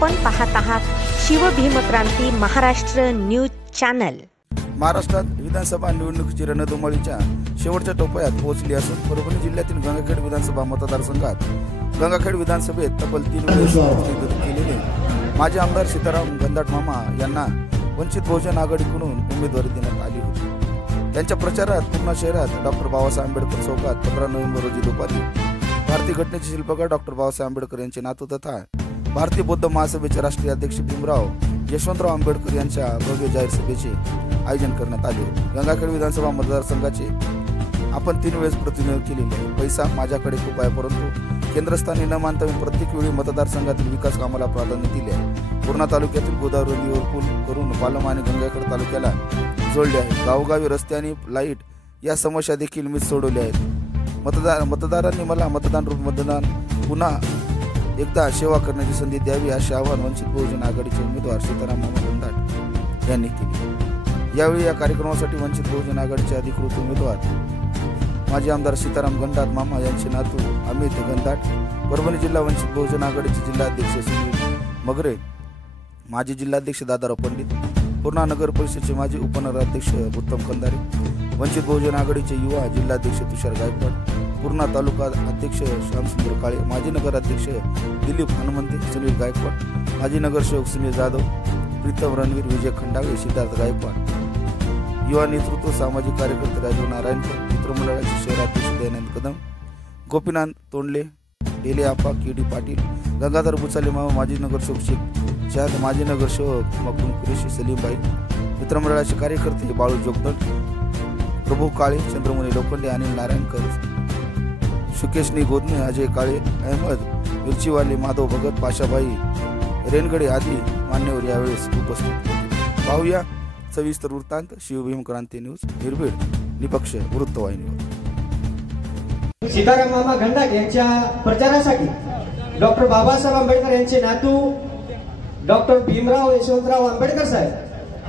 आपण पाहत आहात शिवभीमक्रांती महाराष्ट्र न्यूज चॅनल। महाराष्ट्रात विधानसभा निवडणुकीची रणधुमाळीच्या शेवटच्या टप्प्यात पोहोचली असून परभणी जिल्ह्यातील गंगाखेड विधानसभा मतदारसंघात गंगाखेड विधानसभेत तब्बल 3 वेळेस केलेले माजी आमदार सीताराम गंधाट मामा यांना वंचित बहुजन आघाडीकडून उमेदवारी देण्यात आली होती। त्यांच्या प्रचारात पूर्ण शहरात डॉक्टर बाबासाहेब आंबेडकर चौकात 15 नोव्हेंबर रोजी दुपारी भारतीय घटनेचे शिल्पकार डॉक्टर बाबासाहेब आंबेडकर यांचे नातू तथा भारतीय बौद्ध महासभेचे राष्ट्रीय अध्यक्ष भीमराव यशवंतराव आंबेडकर यांच्या भव्य जाहीर सभेचे आयोजन करण्यात आले होते। गंगाखेड विधानसभा मतदारसंघाचे आपण 3 वेळेस प्रतिनिधित्व केलेले आहे। पैसा माझ्याकडे खूप आहे, परंतु केंद्रस्थानी न मानता मी प्रत्येक वेळी मतदारसंघातील विकास कामाला प्राधान्य दिले आहे। पूर्णा तालुक्यातील गोदावरी नदीवर पूल करून पालम आणि गंगाखेड तालुक्याला जोडले आहे। गावोगावी रस्ते आणि लाईट या समस्या देखील मी सोडवल्या आहेत। मतदारांनी मला मतदान पुन्हा एकदा सेवा करण्याची संधी द्यावी असे आवाहन वंचित बहुजन आघाडीचे उमेदवार सीताराम गंधाट यांनी केले। यावेळी या कार्यक्रमासाठी वंचित बहुजन आघाडीचे अधिकृत उमेदवार माजी आमदार सीताराम गंधाट मामा यांचे नातू अमित गंधाट, परभणी जिल्हा वंचित बहुजन आघाडीचे जिल्हाध्यक्ष सुनील मगरे, माजी जिल्हाध्यक्ष दादाराव पंडित, पूर्णा नगर परिषदेचे माजी उपनगराध्यक्ष उत्तम कंदारे, वंचित बहुजन आघाडीचे युवा जिल्हाध्यक्ष तुषार गायकवाड, पूर्णा तालुका अध्यक्ष श्यामसुंदर काळे, माजी नगराध्यक्ष दिलीप हनुमंते, सुनील गायकवाड, माजी नगरसेवक सुनील जाधव, प्रीतम रणवीर, विजय खंडाळे, सिद्धार्थ गायकवाड, युवा नेतृत्व सामाजिक कार्यकर्ते राजू नारायणकर, मित्रमंडळाचे शहराध्यक्ष दयानंद कदम, गोपीनाथ तोंडले, डेले आपा, केडी पाटील, गंगाधर बुचाले मामा, माजी नगरसेवक शेख शहाद, माजी नगरसेवक मखदूम कुरेशी, सलीमबाई, मित्रमंडळाचे कार्यकर्ते बाळू जोगदंड, प्रभू काळे, चंद्रमुनी लोखंडे, अनिल नारायणकर, सुकेशनी गोदने, अजय काळे, अहमद मिरचीवाले, माधव भगत, पाशाबाई रेनगडे आदी मान्यवर यावेळेस उपस्थित होते। पाहूया सविस्तर वृत्तांत शिवभीमक्रांती न्यूज निर्भीड निपक्ष वृत्तवाहिनीवर। सीताराम मामा गंधाट यांच्या प्रचारासाठी डॉक्टर बाबासाहेब आंबेडकर यांचे नातू डॉक्टर भीमराव यशवंतराव आंबेडकर साहेब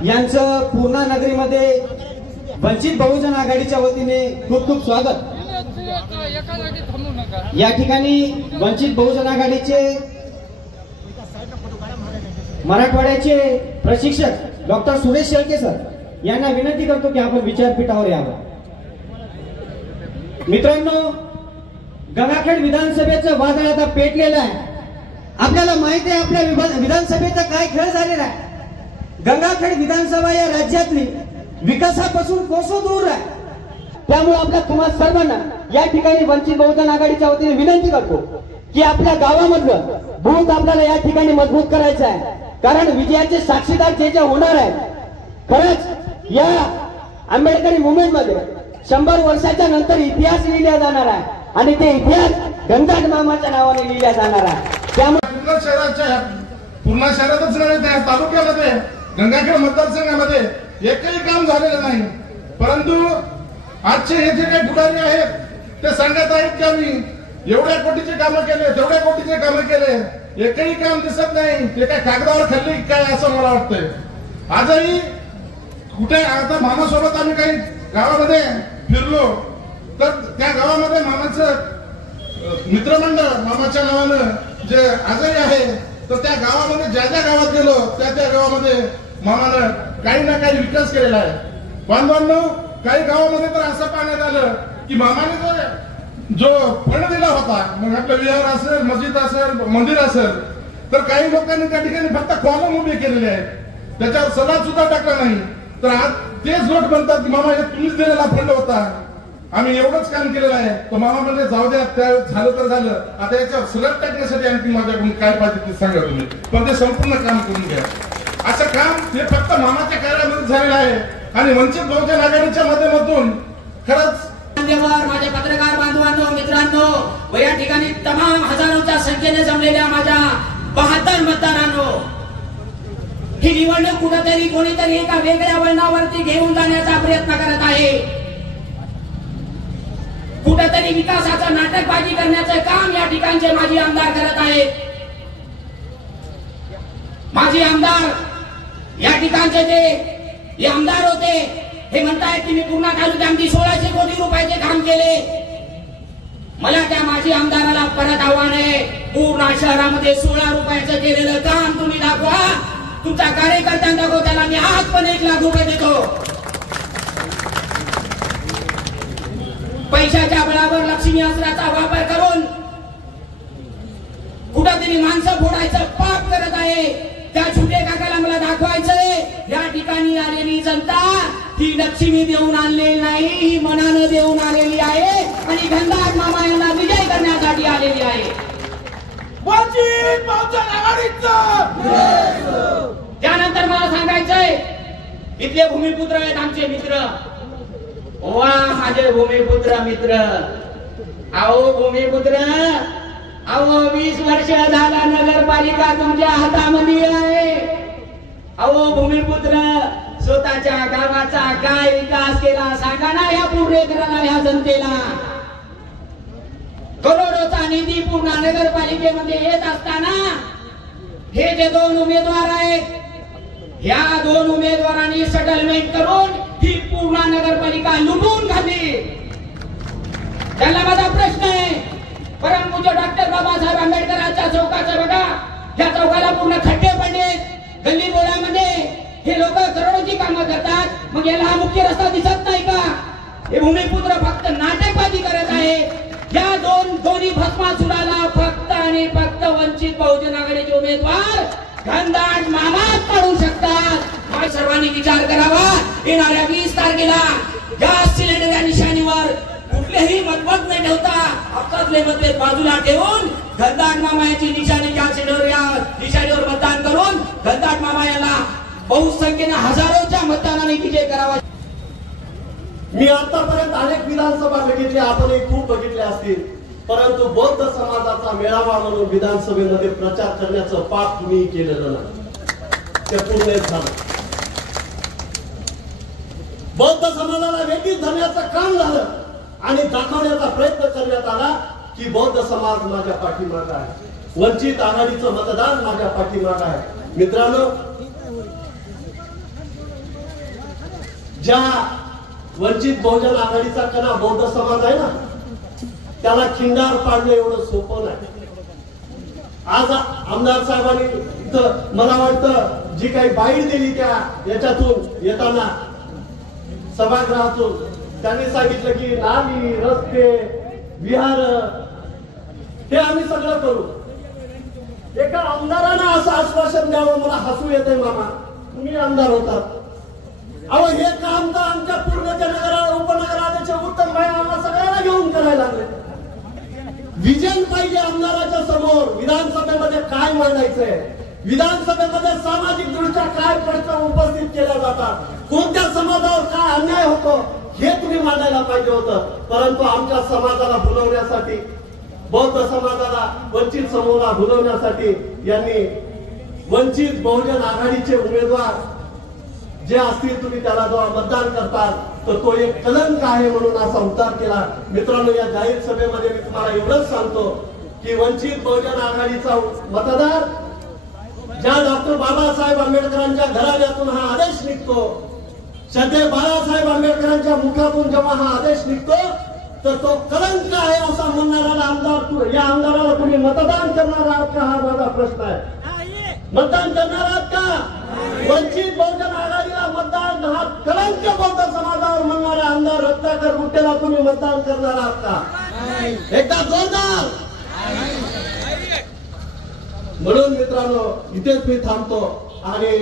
यांचं पूर्णा नगरीमध्ये वंचित बहुजन आघाडीच्या वतीने खूप खूप स्वागत। या ठिकाणी वंचित बहुजन आघाडीचे मराठवाड्याचे प्रशिक्षक डॉक्टर सुरेश शेळके सर यांना विनंती करतो की आपण विचारपीठावर यावं। मित्रांनो, गंगाखेड विधानसभेचं वादळ आता पेटलेलं आहे। आपल्याला माहिती आहे आपल्या विधानसभेचा काय खेळ झालेला आहे। गंगाखेड विधानसभा या राज्यातली विकासापासून कोसो दूर आहे। त्यामुळे आपल्या तुम्हा सर्वांना या ठिकाणी वंचित बहुजन आघाडीच्या वतीने विनंती करतो की आपल्या गावामधलं बूथ आपल्याला या ठिकाणी मजबूत करायचं आहे, कारण विजयाचे साक्षीदार जे होणार आहेत। खरंच या आंबेडकरी मुवमेंट मध्ये 100 वर्षाच्या नंतर इतिहास लिहिला जाणार आहे आणि ते इतिहास गंधाट मामाच्या नावाने लिहिला जाणार आहे। त्यामुळे पूर्ण शहरातच नव्हे, तालुक्यामध्ये गंगाखेड मतदारसंघामध्ये एकही काम झालेलं नाही। परंतु आजचे हे जे काही पुढारी आहेत ते सांगत आहेत की आम्ही एवढ्या कोटीचे कामं केले, तेवढ्या कोटीचे कामं केले, एकही काम दिसत नाही। ते काय कागदावर खाल्ले काय असं मला वाटतंय। आजही कुठे आता मामासोबत आम्ही काही गावामध्ये फिरलो तर त्या गावामध्ये मामाचं मित्रमंडळ मामाच्या नावानं जे आजही आहे, तर त्या गावामध्ये ज्या ज्या गावात गेलो त्या गावामध्ये मामानं काही ना काही विकास केलेला आहे। बांधवांनो, काही गावामध्ये तर असं पाहण्यात आलं की मामाने जो फंड दिला होता, मग आपलं विहार असेल, मस्जिद असेल, मंदिर असेल, तर काही लोकांनी त्या ठिकाणी फक्त कॉलम उभे केलेले आहेत, त्याच्यावर सलाद सुद्धा टाकला नाही। तर आज तेच लोक म्हणतात की मामा हे तुम्हीच दिलेला फंड होता, आम्ही एवढंच काम केलेलं आहे। तर मामा म्हणजे जाऊ द्या, त्या झालं तर झालं, आता याच्यावर सलाद टाकण्यासाठी आणखी माझ्याकडून काय पाहिजे ते सांगा तुम्ही, पण ते संपूर्ण काम करून घ्या। असं काम हे फक्त मामाच्या कार्यामध्ये झालेलं आहे आणि वंचित बहुजन आघाडीच्या माध्यमातून खरंच माझ्या पत्रकार बांधवांनो, मित्रांनो व या ठिकाणी तमाम हजारोच्या संख्येने जमलेल्या माझ्या 72 मतदारांनो, ही निवडणूक कुठेतरी कोणीतरी एका वेगळ्या वळणावरती घेऊन जाण्याचा प्रयत्न करत आहे। कुठेतरी विकासाचं नाटकबाजी करण्याचं काम या ठिकाणचे माजी आमदार करत आहेत। माजी आमदार या ठिकाणचे जे आमदार होते हे म्हणतायत की मी पूर्णा तालुक्यामध्ये 1600 कोटी रुपयाचे काम केले। मला त्या माजी आमदाराला परत आव्हान आहे, पूर्ण शहरामध्ये 16 रुपयाचं केलेलं काम तुम्ही दाखवा, तुमचा कार्यकर्त्यांना दाखवा, त्याला मी आज पण 1 लाख रुपये देतो. पैशाच्या बळावर लक्ष्मी अस्त्राचा वापर करून कुठंतरी माणसं फोडायचं पाप करत आहे. त्या छुटे काकाला मला दाखवायचंय, या ठिकाणी आलेली जनता ही लक्ष्मी देऊन आणलेली नाही, ही मनानं देऊन आलेली आहे आणि घनदाट मामा यांना विजय करण्यासाठी आलेली आहे. त्यानंतर मला सांगायचंय, इथले भूमिपुत्र आहेत आमचे मित्र. वा माझे भूमिपुत्र मित्र, अहो भूमिपुत्र, अहो 20 वर्ष झाला नगरपालिका तुमच्या हातामध्ये आहे. अहो भूमिपुत्र, स्वतःच्या गावाचा काय विकास केला सांगा ना या पुणेकरांना, ह्या जनतेला. करोडोचा निधी पूर्ण नगरपालिकेमध्ये येत असताना हे जे 2 उमेदवार आहेत, ह्या 2 उमेदवारांनी सेटलमेंट करून ही पूर्ण नगरपालिका लुटून खाल्ली. त्यांना माझा प्रश्न आहे, परमपूज्य डॉक्टर बाबासाहेब आंबेडकरांच्या चौकाचं बघा, या चौकाला पूर्ण खड्डे पडले, गल्ली बोळ्यामध्ये हे लोक करोडोची कामं करतात, मग याला हा मुख्य रस्ता दिसत नाही का? हे भूमिपुत्र फक्त नाटकबाजी करत आहे. या दोन्ही भस्मासुराला फक्त आणि फक्त वंचित बहुजन आघाडीचे उमेदवार घनदाट मामाच पाडू शकतात. मग सर्वांनी विचार करावा, येणाऱ्या 20 तारखेला गॅस सिलेंडर या निशाणीवर कुठलेही मतभेद न ठेवता आपसातले मतभेद बाजूला ठेवून घनदाट मामा यांची निशाणी गॅस सिलेंडर या निशाणीवर मतदान करून घनदाट मामा यांना बहुसंख्येने हजारोच्या मतदानाने विजय करावा. मी आतापर्यंत अनेक विधानसभा बघितले, आपणही खूप बघितले असतील, परंतु बौद्ध समाजाचा मेळावा म्हणून विधानसभेमध्ये प्रचार करण्याचं पाप कुणीही केलेलं नाही. ते पूर्णच झालं. बौद्ध समाजाला वेगळीच धरण्याचं काम झालं आणि दाखवण्याचा प्रयत्न करण्यात आला की बौद्ध समाज माझ्या पाठीमागे आहे, वंचित आघाडीचं मतदान माझ्या पाठीमागे आहे. मित्रांनो, ज्या वंचित बहुजन आघाडीचा कणा बौद्ध समाज आहे ना, त्याला खिंडार पाडणं एवढं सोपं नाही. आज आमदार साहेबांनी इथं मला वाटतं जी काही बाईट दिली त्या याच्यातून येताना सभागृहातून, त्यांनी सांगितलं की नाली, रस्ते, विहार हे आम्ही सगळं करू. एका आमदारानं असं आश्वासन द्यावं, मला हसू येते. मामा, तुम्ही आमदार होतात, अहो हे काम तर आमच्या पूर्णच्या उपनगराध्यक्ष उत्तम भाई आम्हाला सगळ्यांना घेऊन करायला लागले. विजन पाहिजे आमदाराच्या समोर. विधानसभेमध्ये काय मांडायचंय, विधानसभेमध्ये सामाजिक दृष्ट्या काय प्रश्न उपस्थित केले जातात, कोणत्या समाजावर काय अन्याय होतो, हे तुम्ही मांडायला पाहिजे होतं. परंतु आमच्या समाजाला भुलवण्यासाठी, बौद्ध समाजाला, वंचित समूहाला भुलवण्यासाठी यांनी वंचित बहुजन आघाडीचे उमेदवार जे असतील, तुम्ही त्याला जेव्हा मतदान करतात तर तो एक कलंक आहे म्हणून असा उतार केला. मित्रांनो, या जाहीर सभेमध्ये मी तुम्हाला एवढंच सांगतो की वंचित बहुजन आघाडीचा मतदार ज्या डॉक्टर बाबासाहेब आंबेडकरांच्या घराण्यातून हा आदेश निघतो, श्रद्धेय बाळासाहेब आंबेडकरांच्या मुखातून जेव्हा हा आदेश निघतो तर तो कलंक आहे असा म्हणणारा आमदार, या आमदाराला तुम्ही मतदान करणार आहात का, हा माझा प्रश्न आहे. मतदान करणार आहात का? वंचित बहुजन आघाडीला मतदान हा कलंक बौद्ध समाजावर म्हणणारा आमदार रत्नाकर गुट्टेला तुम्ही मतदान करणार आहात का? एकदा जोरदार. म्हणून मित्रांनो, इथेच मी थांबतो आणि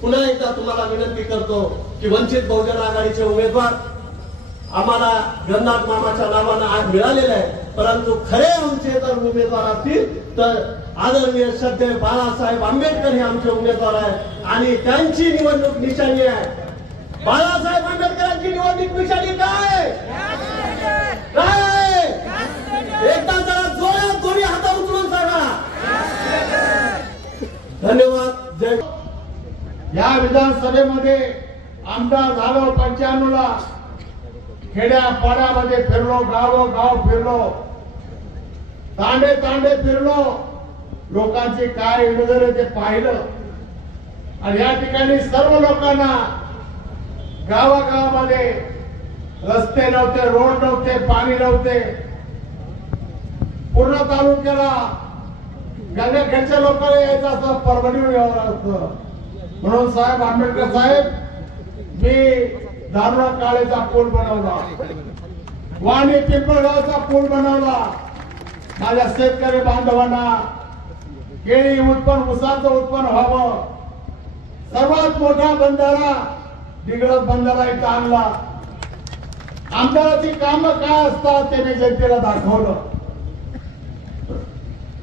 पुन्हा एकदा तुम्हाला विनंती करतो की वंचित बहुजन आघाडीचे उमेदवार आम्हाला घनदाट मामाच्या नावानं आज मिळालेले आहे, परंतु खरे आमचे जर उमेदवार असतील तर आदरणीय श्रद्धेय बाळासाहेब आंबेडकर हे आमचे उमेदवार आहेत आणि त्यांची निवडणूक निशाणी आहे. बाळासाहेब आंबेडकरांची निवडणूक निशाणी काय काय? एकदा जरा जोरात दोन्ही हात उचलून सांगा. धन्यवाद. जय. या विधानसभेमध्ये आमदार झालो 95ला, खेड्या पाड्यामध्ये फिरलो, गावोगाव फिरलो, तांडे तांडे फिरलो, लोकांचे काय नजर ते पाहिलं आणि या ठिकाणी सर्व लोकांना गावागावामध्ये रस्ते नव्हते, रोड नव्हते, पाणी नव्हते, पूर्ण तालुक्याला गंगाखेडच्या लोकांना यायचं असतं, परभणीवर यावं लागतं. म्हणून साहेब आंबेडकर साहेब, मी दारुडा काळेचा पूल बनवला, वाणी पिंपळगावचा पूल बनवला. माझ्या शेतकरी बांधवांना केळी उत्पन्न, उसाचं उत्पन्न व्हावं. सर्वात मोठा बंधारा दिग्रस बंधारा इथं आणला. आमदाराची कामं काय असतात ते मी जनतेला दाखवलं.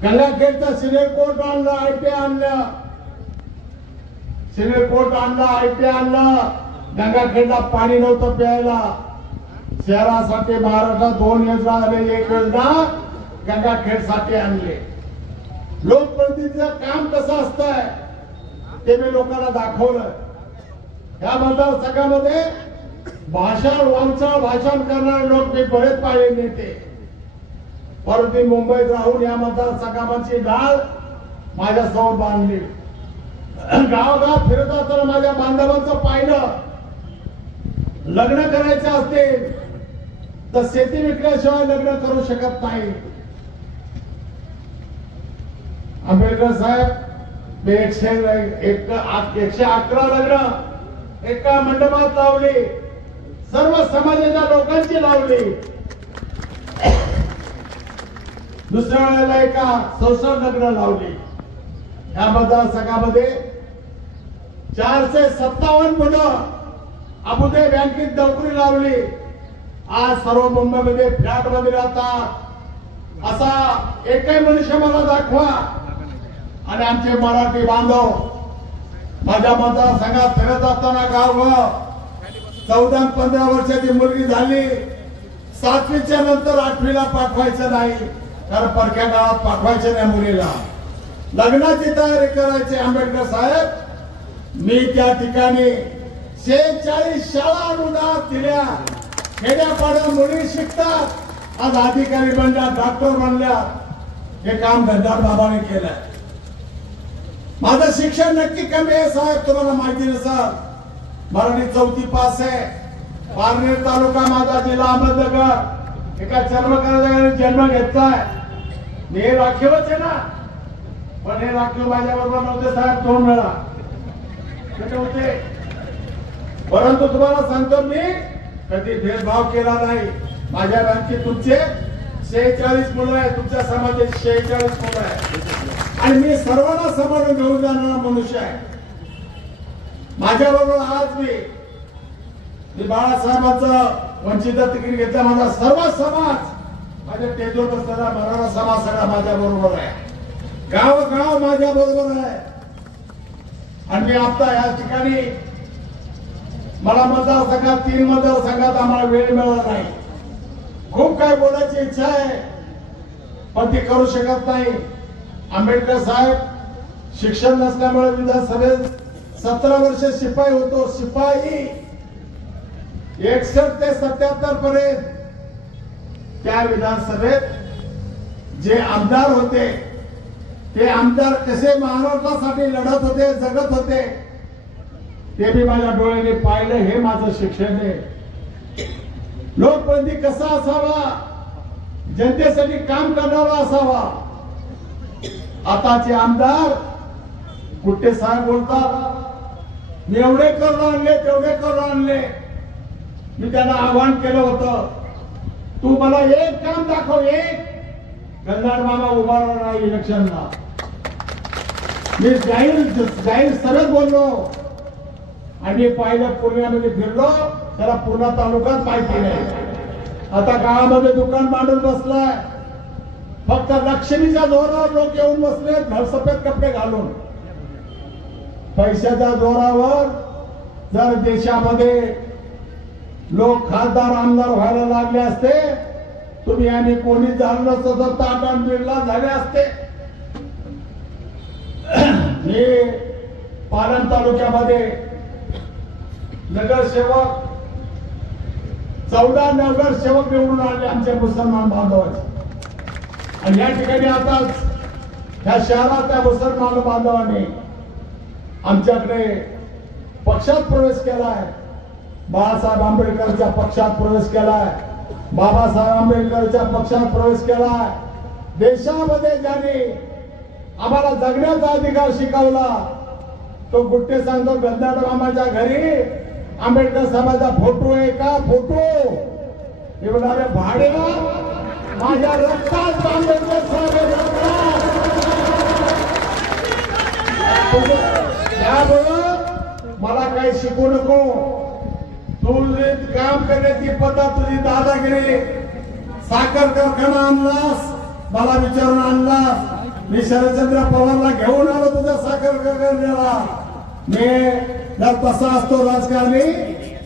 गंगाखेडचा सिनियर कोर्ट आणलं, आयटी आणलं, सिनियर कोर्ट आणलं, आयटी आणलं. गंगाखेडला पाणी नव्हतं प्यायला. शहरासाठी महाराष्ट्रात 2 योजना आले, एक योजना गंगाखेडसाठी आणले. लोकप्रतिनिधीचं काम कसं असतंय ते मी लोकांना दाखवलं. या मतदारसंघामध्ये भाषण वांचन भाषण करणारे लोक मी बरेच पाहिले नेते, परंतु मुंबईत राहून या मतदारसंघाची डाळ माझ्यासमोर बांधली. गावगाव फिरत असताना माझ्या बांधवांचं पाहिलं. लग्न करायचे असतील तर शेती विकल्याशिवाय लग्न करू शकत नाही. आंबेडकर साहेब, मी 111 लग्न एका मंडपात लावली, सर्व समाजाच्या लोकांची लावली. दुसऱ्या वेळेला एका संसद लग्न लावली. या मतदारसंघामध्ये 457 मुलं अबुधाबी बँकेत नोकरी लावली. आज सर्व मुंबईमध्ये फ्लॅट मध्ये राहतात असा एकही मनुष्य मला दाखवा. आणि आमचे मराठी बांधव माझ्या मतदारसंघात फिरत असताना गाव 14-15 वर्षाची मुलगी झाली, 7वीच्या नंतर 8वीला पाठवायचं नाही, कारण परक्या गावात पाठवायचं नाही मुलीला. लग्नाची तयारी करायची. आंबेडकर साहेब, मी त्या ठिकाणी 46 शाळा अनुदान दिल्या. खेड्यापाड्या मुली शिकतात, आज अधिकारी बनल्या, डॉक्टर बनल्या. हे काम गद्दार बाबाने केलंय. माझं शिक्षण नक्की कमी आहे साहेब, तुम्हाला माहिती नसेल. मराठी 4थी पास आहे. पारनेर तालुका माझा, जिल्हा अहमदनगर. एका चर्मकाराने जन्म घेतलाय. मी हे राखीवच आहे ना, पण हे राखीव माझ्या बरोबर नव्हते साहेब. 2 वेळा होते. परंतु तुम्हाला सांगतो, मी कधी भेदभाव केला नाही. माझ्या बँकेत तुमचे 46 मुलं आहेत, तुमच्या समाजाचे 46 मुलं आहेत, आणि मी सर्वांना सांभाळून घेऊन जाणारा मनुष्य आहे. माझ्या बरोबर आज मी बाळासाहेबांचं वंचित तिकीट घेतलं. माझा सर्व समाज, माझ्या टेजवर बसलेला मराठा समाज सगळा माझ्या बरोबर आहे. गाव माझ्या बरोबर आहे. आणि मी आता या ठिकाणी मला मतदारसंघात 3 मतदारसंघात आम्हाला वेळ मिळाला नाही. खूप काय बोलायची इच्छा आहे, पण ती करू शकत नाही. आंबेडकर साहेब, शिक्षण नसल्यामुळे विधानसभेत 17 वर्ष शिपाई होतो. शिपाई 61 ते 77 पर्यंत त्या विधानसभेत जे आमदार होते, ते आमदार कसे महाराष्ट्रासाठी लढत होते, जगत होते, ते मी माझ्या डोळ्याने पाहिलं. हे माझं शिक्षण आहे. लोकप्रतिनिधी कसा असावा, जनतेसाठी काम करणारा असावा. आताचे आमदार कुठे साहेब बोलतात, मी एवढे करून आणले, तेवढे करून आणले. मी त्यांना आवाहन केलं होतं, तू मला एक काम दाखव, एक. गंगार मामा उभा राहणार इलेक्शनला. मी जाहीर सरळ बोललो. आणि पाहिलं, पुण्यामध्ये फिरलो, त्याला पूर्ण तालुक्यात माहिती नाही. आता गावामध्ये दुकान मांडून बसलाय. फक्त लक्ष्मीच्या जोरावर लोक येऊन बसले, सफेद कपडे घालून. पैशाच्या जोरावर जर देशामध्ये लोक खासदार आमदार व्हायला लागले असते, तुम्ही आम्ही कोणी झालं नसतं तर टाटा बिर्ला झाले असते. हे पालम तालुक्यामध्ये नगरसेवक 14 नगरसेवक निवडून आले आमच्या मुसलमान बांधवाचे. आणि या ठिकाणी आता ह्या शहरात त्या मुसलमान बांधवांनी आमच्याकडे पक्षात प्रवेश केलाय. बाळासाहेब आंबेडकरच्या पक्षात प्रवेश केलाय. बाबासाहेब आंबेडकरच्या पक्षात प्रवेश केलाय. देशामध्ये ज्याने आम्हाला जगण्याचा अधिकार शिकवला तो गुट्टे सांगतो गंधाड मामाच्या घरी आंबेडकर साहेबांचा फोटो आहे का? फोटो हे म्हणाले भाड्या माझ्या रक्तात आंबेडकर साहेब त्यामुळं मला काही शिकू नको. तुझे काम करण्याची पद्धत तुझी दादागिरी. साखर कारखाना आणलास मला विचारून आणलास. मी शरदचंद्र पवारला घेऊन आलो तुझ्या साखर कारखान्याला. मी जर तसा असतो राजकारणी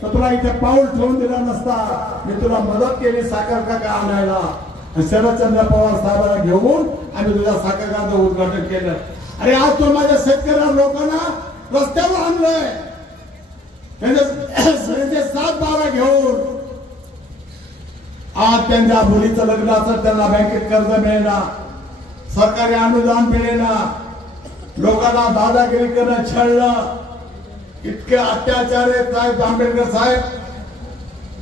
तर तुला इथे पाऊल ठेवून दिला नसता. मी तुला मदत केली साखर कारखाना आणायला. शरदचंद्र पवार साहेबांना घेऊन आम्ही तुझ्या साखर कारखान्याचं उद्घाटन केलं. अरे आज तो माझ्या शेतकऱ्या लोकांना रस्त्यावर आणलंय. त्यांचे 7 बारा घेऊन आज त्यांच्या मुलीचं लग्नाचं त्यांना बँकेत कर्ज मिळेना, सरकारी अनुदान मिळेना, लोकांना दादागिरी करणं छळणं इतके अत्याचार आहेत साहेब आंबेडकर साहेब.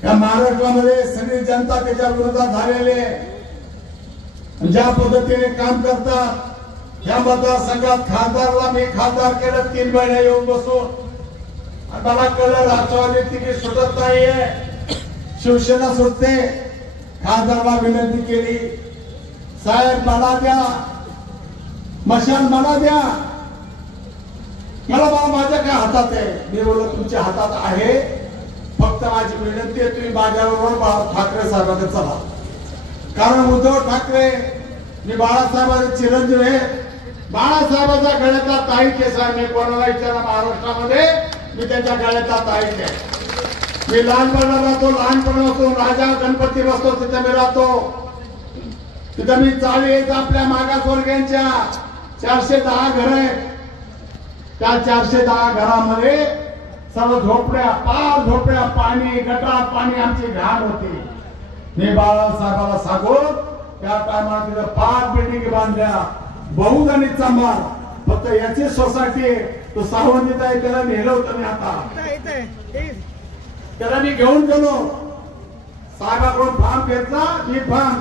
या महाराष्ट्रामध्ये सगळी जनता त्याच्या विरोधात झालेली आहे. ज्या पद्धतीने काम करतात या मतदारसंघात खासदारला मी खासदार केलं 3 महिने येऊन बसून. मला कळलं राष्ट्रवादी तिकीट सुटत नाहीये, शिवसेना सुटते. खासदारला विनंती केली साहेब मला द्या, मशाल मला द्या. मला माझ्या काय हातात आहे? मी बोललो तुमच्या हातात आहे, फक्त माझी विनंती आहे तुम्ही माझ्याबरोबर ठाकरे साहेबांकडे चला. कारण उद्धव ठाकरे मी बाळासाहेबांचे चिरंजीव आहे. बाळासाहेबांच्या गळ्यातला ताई केस आहे. मी कोणाला विचारा महाराष्ट्रामध्ये मी त्यांच्या गळ्यातला ताई आहे. मी लहानपणाला राहतो, लहानपणापासून राजा गणपती बसतो तिथे मी राहतो. तिथं मी चाळीत आपल्या मागासवर्गीयांच्या 410 घर आहेत. त्या 410 घरामध्ये सर्व झोपड्या, पार झोपड्या, पाणी गटार पाणी आमची घाण होती. मी बाळासाहेबाला सांगून त्या टायमाला तिथं 5 बिल्डिंग बांधल्या. बहुजनित सांभाळ फक्त याची सोसायटी तो सावंतीत आहे. त्याला नेलं होतं मी आता. त्याला मी घेऊन गेलो साहेबाकडून फॉर्म घेतला. मी फॉर्म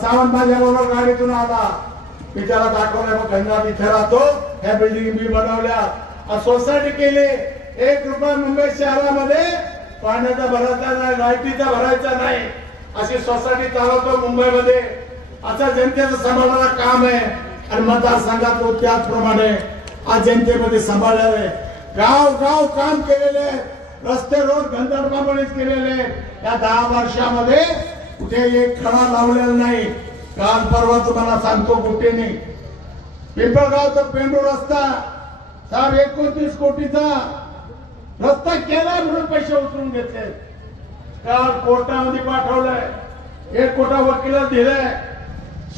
सावंत माझ्याबरोबर गाडीतून आला. मी त्याला दाखवलं मग गंगात इथे राहतो. ह्या बिल्डिंग मी बनवल्या, सोसायटी केली. 1 रुपया मुंबई शहरामध्ये पाण्याचा भरायचा नाही, लाईटीचा भरायचा नाही अशी सोसायटी चालवतो मुंबईमध्ये. असं जनतेचं सांभाळणारा काम आहे. आणि मतदारसंघात त्याचप्रमाणे आज जनतेमध्ये सांभाळलेले गाव गाव काम केलेले, रस्ते रोड गंधर्वांमुळेच केलेले. या 10 वर्षामध्ये कुठे एक खडा लावलेला नाही. काल परवा तुम्हाला सांगतो कुठेने पिंपळगावचा पेंडू रस्ता साहेब 29 कोटीचा रस्ता केला म्हणून पैसे उचलून घेतले. काल कोर्टामध्ये पाठवलंय. 1 कोटी वकिला दिलंय.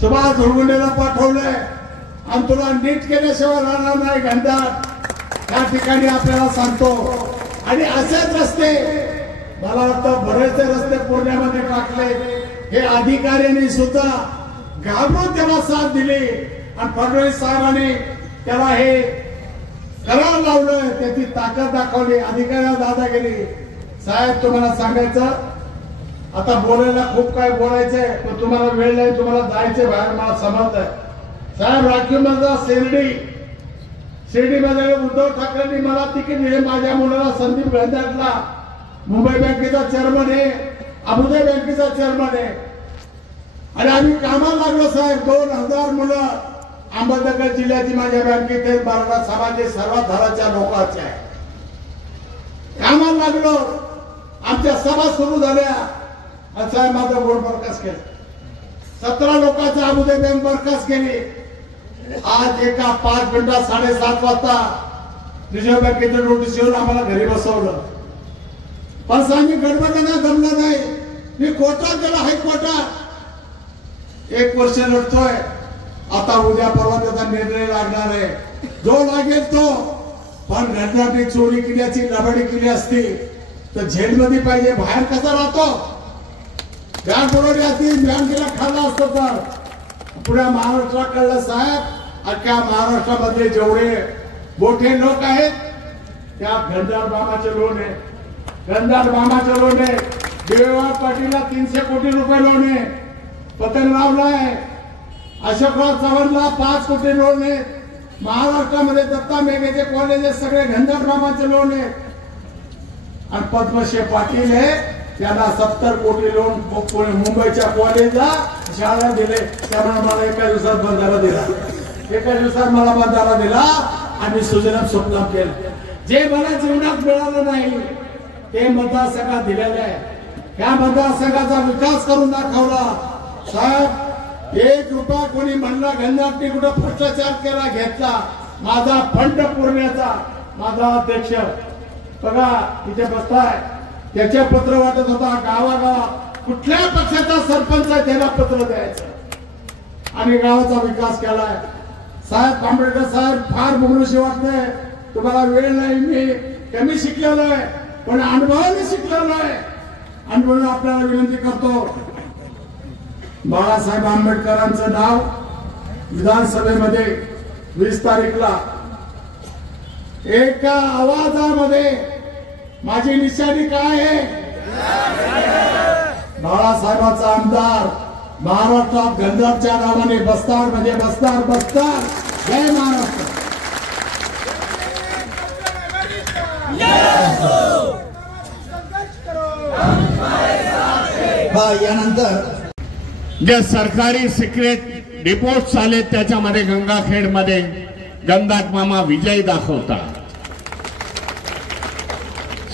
सुभाष झुळगुंडेला पाठवलंय. आणि तुला नीट केल्याशिवाय राहणार नाही गंधात. त्या ठिकाणी आपल्याला सांगतो. आणि असेच रस्ते मला वाटतं बरेचसे रस्ते पुण्यामध्ये टाकले. हे अधिकाऱ्यांनी सुद्धा घाबरून त्याला साथ दिली. आणि फडणवीस साहेबांनी त्याला हे करार लावलं. त्याची ताकद दाखवली. अधिकाऱ्या दादागिरी. साहेब तुम्हाला सांगायचं आता बोलायला खूप काय बोलायचंय पण तुम्हाला वेळ नाही. तुम्हाला जायचंय बाहेर मला समजत आहे. साहेब राखीव माझा शिर्डीमध्ये उद्धव ठाकरेंनी मला तिकीट दिले. माझ्या मुलाला संदीप गंधाटला मुंबई बँकेचा चेअरमन आहे, अबुधाबी बँकेचा चेअरमन आहे. आणि आम्ही कामाला लागलो साहेब. 2000 मुलं अहमदनगर जिल्ह्याची माझ्या बँकेत आहेत. मराठा समाजाचे सर्व धराच्या लोकांचे आहे. कामाला लागलो. आमच्या सभा सुरू झाल्या. साहेब माझा बोर्ड बरखास्त केला. 17 लोकांचा अबुधाबी बँक बरखास्त केली. आज एका 5 मिनिटात 7:30 वाजता रिझर्व्ह बँकेचं नोटीस येऊन आम्हाला घरी बसवलं. पण आम्ही गडबडला जमलं नाही. मी कोर्टात गेला, हायकोर्टात 1 वर्ष लढतोय. आता उद्या परवा त्याचा निर्णय लागणार आहे. जो लागेल तो. पण घटनाने चोरी केल्याची लबाडी केली असती तर जेलमध्ये पाहिजे. बाहेर कसा राहतो? बँक बुडवली असती, बँकेला खाल्ला असतो. तर पुढे महाराष्ट्राकडलं साहेब अख्ख्या महाराष्ट्रामध्ये जेवढे मोठे लोक आहेत त्या गंधार मामाचे लोन आहे. गंधार मामाचे लोन आहे. देवेवार पाटीलला 300 कोटी रुपये लोन आहे. पतंग लावलाय. अशोकराव चव्हाणला 5 कोटी लोन आहे. महाराष्ट्रामध्ये दत्ता मेघेचे कॉलेज सगळे घनदाटरामाचे लोन आहे. आणि पद्मश्री पाटील हे त्यांना 70 कोटी लोन मुंबईच्या कॉलेजला शाळा दिले. त्यामुळे मला एका दिवसात बंधारा दिला. एका दिवसात मला बंधारा दिला आणि सुजलाम सुफलाम केलं. जे मला जीवनात मिळालं नाही ते मतदारसंघात दिलेलं आहे. त्या मतदारसंघाचा विकास करून दाखवला. साहेब 1 रुपया कोणी म्हणला घनदाटी कुठं भ्रष्टाचार केला घेतला. माझा फंड पुरण्याचा माझा अध्यक्ष बघा इथे बसताय त्याचे पत्र वाटत होता. गावागावात कुठल्या पक्षाचा सरपंच त्याला पत्र द्यायचं आणि गावाचा विकास केलाय. साहेब आंबेडकर साहेब फार बोलूशी वाटतंय. तुम्हाला वेळ नाही. मी कमी शिकलेलो आहे पण अनुभवाने शिकलेलो आहे. आणि म्हणून आपल्याला विनंती करतो बाळासाहेब आंबेडकरांचं नाव विधानसभेमध्ये 20 तारीखला एका आवाजामध्ये माझी निशाणी काय आहे. बाळासाहेबांचा आमदार महाराष्ट्रात गंजारच्या नावाने बस्तार म्हणजे बस्तार बस्तार. जय महाराष्ट्र. यानंतर जे सरकारी सिक्रेट रिपोर्ट्स आले त्याच्यामध्ये गंगाखेडमध्ये गंधाट मामा विजय दाखवतात.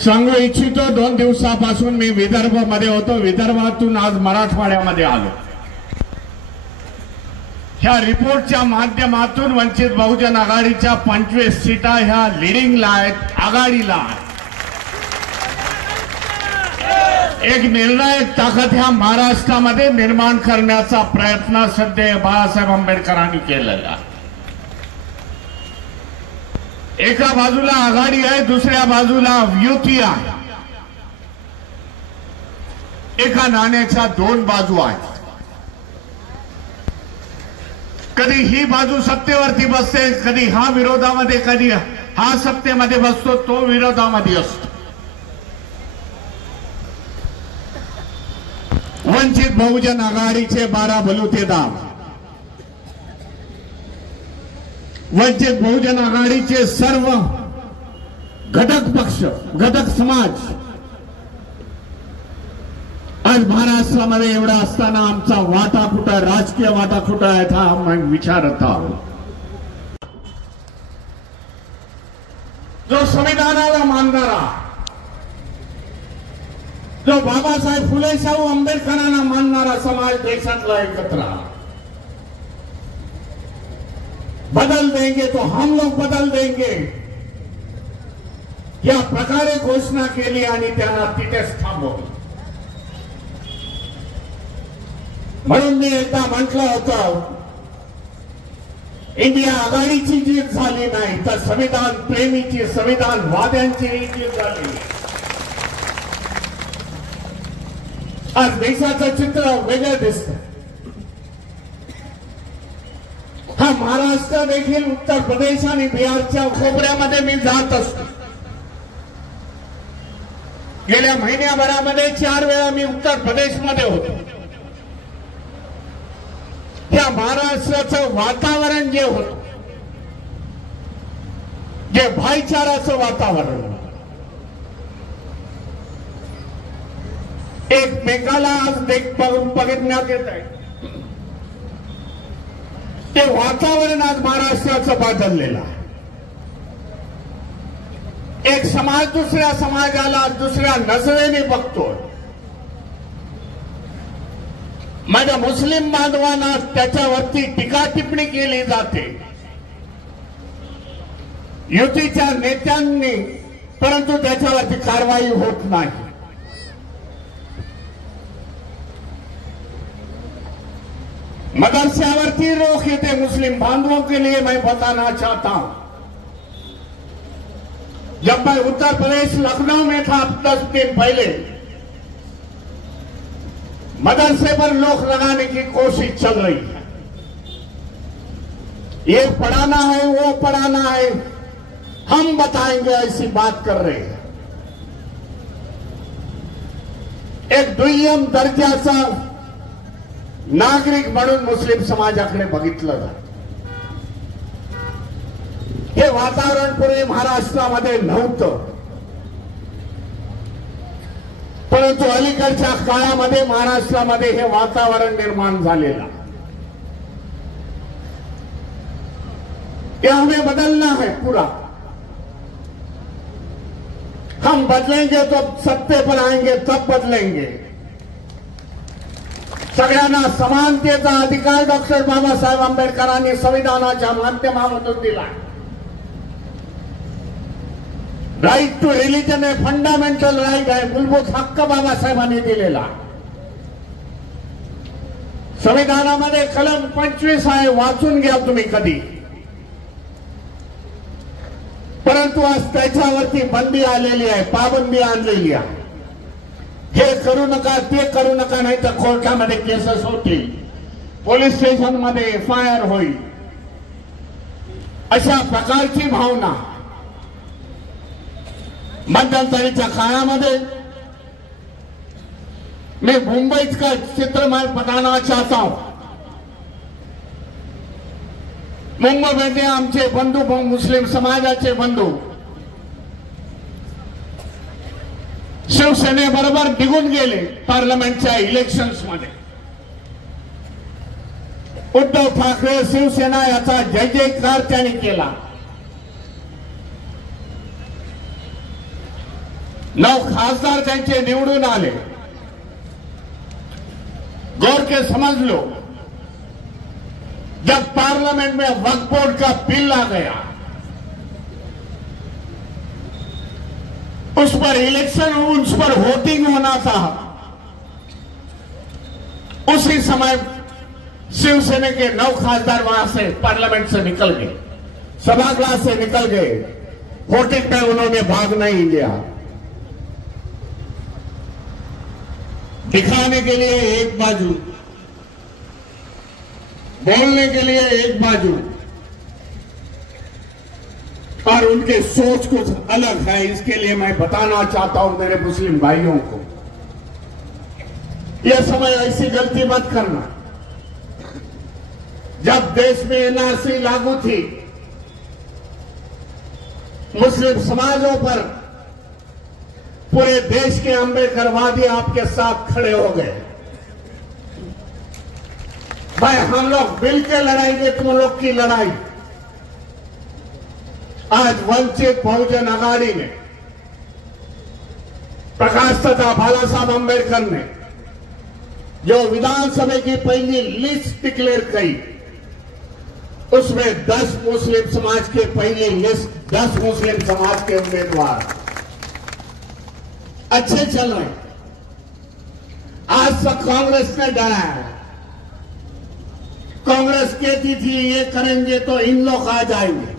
सांगू इच्छितो 2 दिवसापासून मी विदर्भामध्ये होतो. विदर्भातून आज मराठवाड्यामध्ये आलो. ह्या रिपोर्टच्या माध्यमातून वंचित बहुजन आघाडीच्या 25 सीटा ह्या लिडिंगला आहेत, आघाडीला आहेत. एक निर्णायक ताकद ह्या महाराष्ट्रामध्ये निर्माण करण्याचा प्रयत्न सध्या बाळासाहेब आंबेडकरांनी केलेला. एका बाजूला आघाडी आहे, दुसऱ्या बाजूला युती आहे. एका नाण्याच्या 2 बाजू आहेत. कधी ही बाजू सत्तेवरती बसते, कधी हा विरोधामध्ये, कधी हा सत्तेमध्ये बसतो, तो विरोधामध्ये असतो. वंचित बहुजन आघाडीचे 12 बलुतेदार, वंचित बहुजन आघाडीचे सर्व घटक पक्ष, घटक समाज आज महाराष्ट्रामध्ये एवढा असताना आमचा वाटा कुठं, राजकीय वाटा कुठं आहे हा आम्ही विचारत आहोत. जो संविधानाला मानणारा, जो बाबासाहेब फुले शाहू आंबेडकरांना मानणारा समाज देशातला एकत्र आला. बदल देंगे तो हम लोग बदल देंगे या प्रकारे घोषणा केली आणि त्यांना तिथेच थांबवलं. म्हणून मी एकदा म्हटलं होतं इंडिया आघाडीची जीत झाली नाही तर संविधान प्रेमीची, संविधानवाद्यांची जीत झाली. आज देशाचं चित्र वेगळं दिसतं. हा महाराष्ट्र देखील उत्तर प्रदेश आणि बिहारच्या खोबऱ्यामध्ये मी जात असतो. गेल्या महिन्याभरामध्ये 4 वेळा मी उत्तर प्रदेशमध्ये होतो. त्या महाराष्ट्राचं वातावरण जे होतं, जे भाईचाराचं वातावरण, एकमेकाला आज बघण्यात येत आहे, ते वातावरण आज महाराष्ट्राचं बदललेलं आहे. एक समाज दुसऱ्या समाजाला दुसऱ्या नजरेने बघतोय. माझ्या मुस्लिम बांधवांना त्याच्यावरती टीका टिप्पणी केली जाते युतीच्या नेत्यांनी, परंतु त्याच्यावरती कारवाई होत नाही. मदरसावरती रोक येते. मुस्लिम बांधवों के लिए मैं बताना चाहता हूं, जब मैं उत्तर प्रदेश लखनऊ में था 10 दिन पहले, मदरसे पर लोग लगाने की कोशिश चल रही है. ये पढ़ाना है, वो पढ़ाना है, हम बताएंगे, ऐसी बात कर रहे हैं. एक दुय्यम दर्जाचा नागरिक म्हणून मुस्लिम समाजाकडे बघितलं जात. हे वातावरण पूर्वी महाराष्ट्रामध्ये नव्हतं, परंतु अलीकडच्या काळामध्ये महाराष्ट्रामध्ये हे वातावरण निर्माण झालेलं. ये हमें बदलना है पूरा. हम बदलेंगे तो सत्ते पर आएंगे, तब बदलेंगे. सगळ्यांना समानतेचा अधिकार डॉक्टर बाबासाहेब आंबेडकरांनी संविधानाच्या माध्यमातून दिला. राईट टू रिलीजन हे फंडामेंटल राईट आहे, मूलभूत हक्क बाबासाहेबांनी दिलेला. संविधानामध्ये कलम 25 आहे, वाचून घ्या तुम्ही कधी. परंतु आज त्याच्यावरती बंदी आलेली आहे, पाबंदी आणलेली आहे. हे करू नका, ते करू नका, नाही तर कोर्टामध्ये केसेस होतील, पोलीस स्टेशनमध्ये एफआयआर होईल. अशा प्रकारची भावना मध्यंतरीच्या काळामध्ये मैं मुंबईत का चित्र मैं बताना चाहता हूं. मुंबईमध्ये आमचे बंधू, मुस्लिम समाजाचे बंधू शिवसेनेबरोबर निघून गेले पार्लमेंटच्या इलेक्शन्स मध्ये. उद्धव ठाकरे शिवसेना याचा जय जयकार त्यांनी केला. 9 खासदार त्यांचे निवडून आले. गौर के समझ लो, जब पार्लियामेंट में वक्फ बोर्ड का बिल आ गया, उस पर इलेक्शन, उस पर वोटिंग होना था, उसी समय शिवसेना के 9 खासदार वहां से पार्लियामेंट से निकल गए, सभागृह से निकल गए. वोटिंग में उन्होंने भाग नहीं लिया. दिखाने के लिए एक बाजू, बोलने के लिए एक बाजू, और उनके सोच कुछ अलग है. इसके लिए मैं बताना चाहता हूं मेरे मुस्लिम भाइयों को, यह समय ऐसी गलती मत करना. जब देश में एनआरसी लागू थी, मुस्लिम समाजों पर पूरे देश के अम्बेडकरवादी आपके साथ खड़े हो गए. भाई, हम लोग मिलकर लड़ाएंगे तुम लोग की लड़ाई. आज वंचित बहुजन आघाड़ी ने, प्रकाश तथा बाला साहब अम्बेडकर ने जो विधानसभा की पहली लिस्ट डिक्लेयर की, उसमें 10 मुस्लिम समाज के पहली लिस्ट, 10 मुस्लिम समाज के उम्मीदवार अच्छे चल रहे. आज तक कांग्रेस ने डराया. कांग्रेस कहती थी ये करेंगे तो इन लोग आ जाएंगे.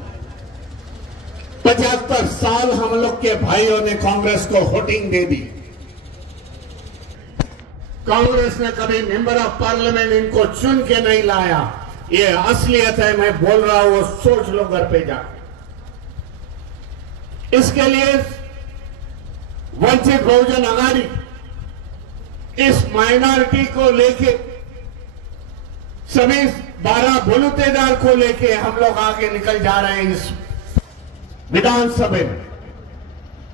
75 साल हम लोग के भाइयों ने कांग्रेस को वोटिंग दे दी. कांग्रेस ने कभी मेंबर ऑफ पार्लियामेंट इनको चुन के नहीं लाया. ये असलियत है, मैं बोल रहा हूं, सोच लो घर पे जा. इसके लिए वंचित बहुजन आघाड़ी इस माइनॉरिटी को लेके, सभी 12 बलूतेदार को लेके हम लोग आगे निकल जा रहे हैं. इस विधानसभेत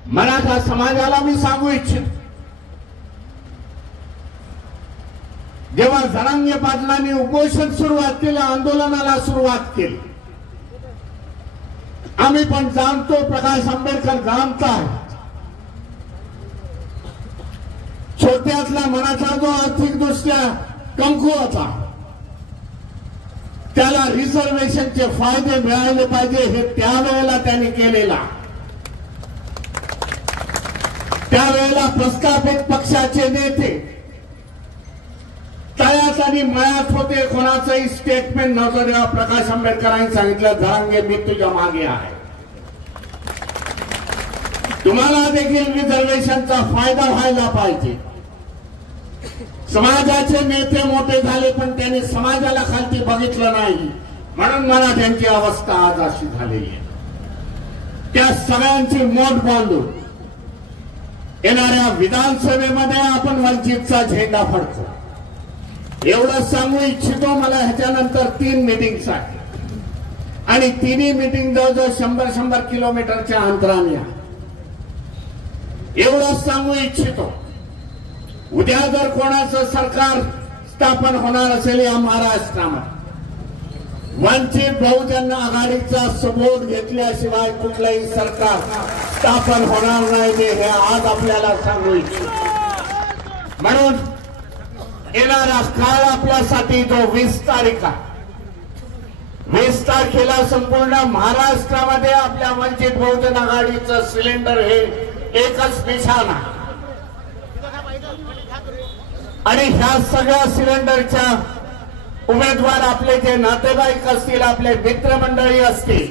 मराठा समाजाला मी सांगू इच्छितो, जेव्हा जरांगे पाटलांनी उपोषण सुरुवात केलं, आंदोलनाला सुरुवात केली, आम्ही पण जाणतो, प्रकाश आंबेडकर जाणतात, छोट्यातला मराठा जो आर्थिकदृष्ट्या कमकुवत होता, त्याला रिझर्वेशनचे फायदे मिळाले पाहिजे, हे त्यावेळेला त्यांनी केलेला. त्यावेळेला प्रस्थापित पक्षाचे नेते तळ्यात आणि मळ्यात होते, कोणाचंही स्टेटमेंट नव्हतं. तेव्हा प्रकाश आंबेडकरांनी सांगितलं, जरांगे मी तुझ्या मागे आहे, तुम्हाला देखील रिझर्वेशनचा फायदा व्हायला पाहिजे. समाजाचे नेते मोठे झाले, पण त्यांनी समाजाला खालती बघितलं नाही, म्हणून मराठ्यांची अवस्था आज अशी झालेली आहे. त्या सगळ्यांची मोठ बांधून येणाऱ्या विधानसभेमध्ये आपण वंचितचा झेंडा फडकू. एवढं सांगू इच्छितो. मला ह्याच्यानंतर 3 मीटिंग्स आहेत आणि तिन्ही मीटिंग जवळजवळ 100 किलोमीटरच्या अंतराने आहे. एवढं सांगू इच्छितो. उद्या जर कोणाचं सरकार स्थापन होणार असेल या महाराष्ट्रामध्ये, वंचित बहुजन आघाडीचा सपोर्ट घेतल्याशिवाय कुठलंही सरकार स्थापन होणार नाही हे आज आपल्याला सांगू इच्छितो. म्हणून येणारा काळ आपल्यासाठी जो 20 तारीख आहे, 20 तारखेला संपूर्ण महाराष्ट्रामध्ये आपल्या वंचित बहुजन आघाडीचं सिलेंडर हे एकच निशाण आहे आणि ह्या सगळ्या सिलेंडरच्या उमेदवार आपले जे नातेवाईक असतील, आपले मित्रमंडळी असतील,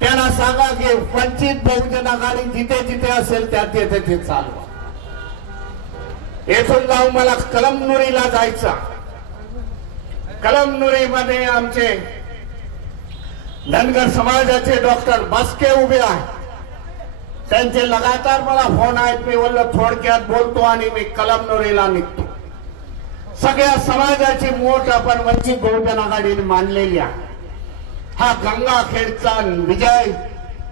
त्यांना सांगा की वंचित बहुजन आघाडी जिथे जिथे असेल त्या तिथे चालवा. येथून जाऊन मला कलमनुरीला जायचं. कलमनुरीमध्ये आमचे धनगर समाजाचे डॉक्टर बसके उभे आहेत. त्यांचे लगातार मला फोन आहेत. मी बोललो थोडक्यात बोलतो आणि मी कलमनुरीला निघतो. सगळ्या समाजाची मोठ आपण वंचित बहुजन आघाडीने मानलेली आहे. हा गंगाखेडचा विजय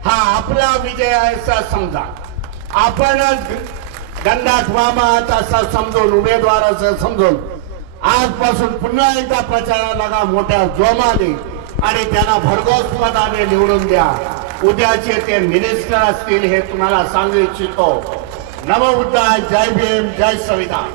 हा आपला विजय आहे असं समजा. आपणच गंडात वामात असं समजून, उमेदवार असं समजून आजपासून पुन्हा एकदा प्रचाराला लागा मोठ्या जोमाने आणि त्यांना भरघोस मताने निवडून द्या. उद्याचे ते मिनिस्टर असतील हे तुम्हाला सांगू इच्छितो. नमो बुद्धाय, जय भीम, जय संविधान.